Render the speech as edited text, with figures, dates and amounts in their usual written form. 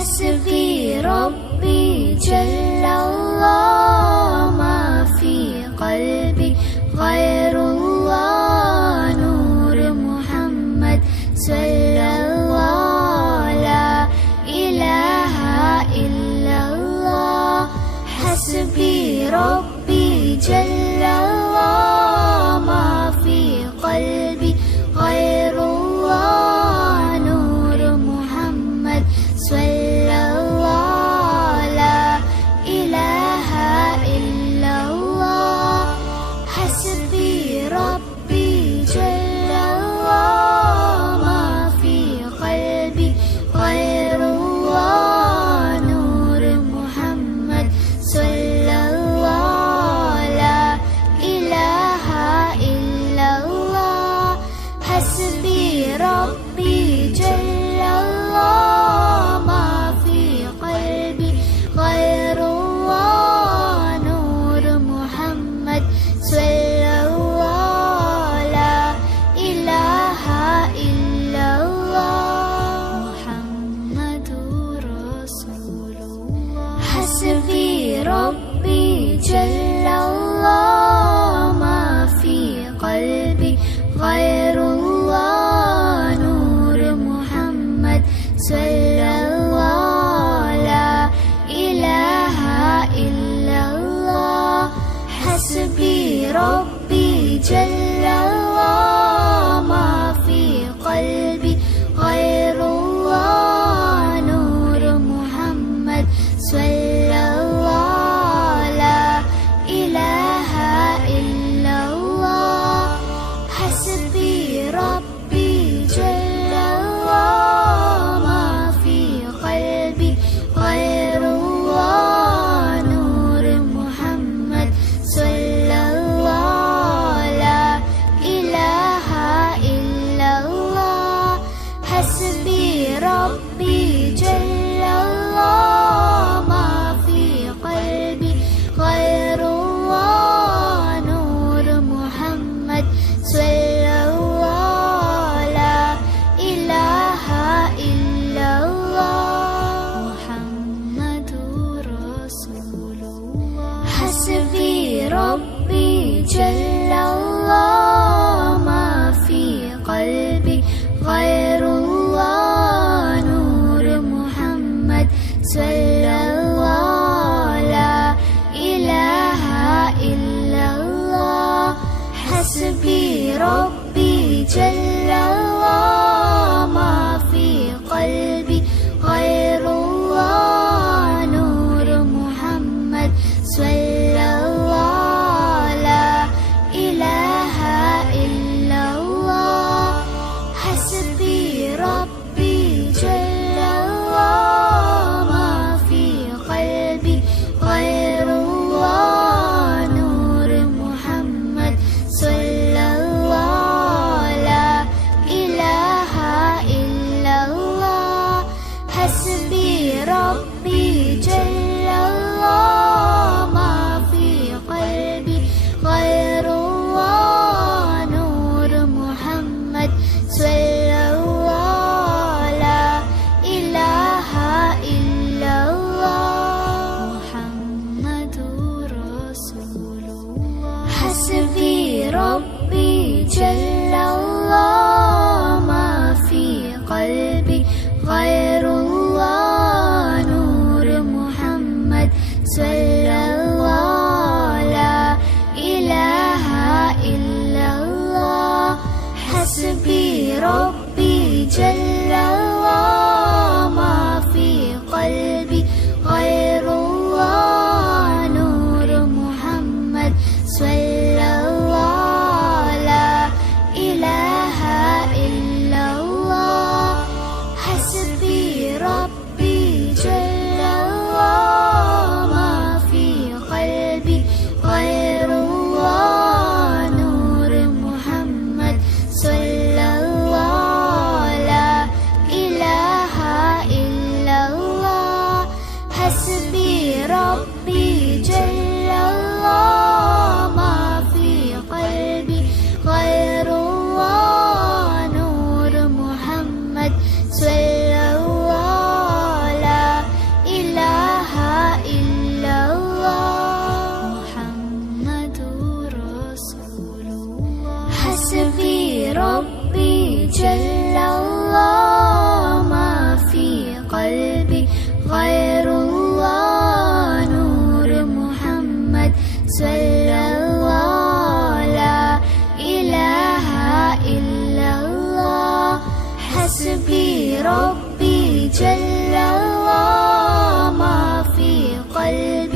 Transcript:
حسبي ربي جل الله، ما في قلبي غير الله. نور محمد صلى الله، لا إله إلا الله. حسبي ربي جل الله، ما في قلبي غير الله. نور محمد صلى الله، لا إله إلا الله. حسبي ربي جل الله، ما في قلبي غير الله. نور محمد صلى الله، لا إله إلا الله. حسبي ربي جل الله، ما في قلبي غير الله. نور محمد صلى الله، لا إله إلا الله. محمد رسول الله. حسبي ربي جل الله، ما في قلبي غير الله. نور محمد صلى الله، لا إله إلا الله. حسبي ربي جل الله، ما في قلبي غير الله. نور محمد صلى الله، لا إله إلا الله. حسبي ربي جل الله، ما في قلبي غير الله. نور محمد صلى الله، لا إله إلا الله. حسبي ربي جل الله، ما في قلبي غير الله. نور محمد صلى الله، لا إله إلا الله. محمد رسول الله. حسبي ربي جل الله، ما في قلبي غير الله. نور محمد صلى الله، لا إله إلا الله. حسبي ربي جل الله، ما في قلبي غير الله. نور محمد صلى الله، لا إله إلا الله. حسبي ربي جل الله، ما في قلبي غير الله. نور محمد صلى الله، لا إله إلا الله. حسبي ربي جل الله، ما في قلبي غير الله. نور محمد صلى الله، لا إله إلا الله. محمد رسول الله. حسبي ربي جل الله، ما في قلبي غير الله. نور محمد صلى الله، لا إله إلا الله. حسبي ربي جل الله، ما في قلبي غير الله. نور محمد صلى الله، لا إله إلا الله. حسبي ربي جل الله، ما في قلبي غير الله. نور محمد صلى الله، لا إله إلا الله. حسبي ربي جل الله، ما في قلبي غير الله. نور محمد صلى الله، لا ربي جل الله ما في قلبي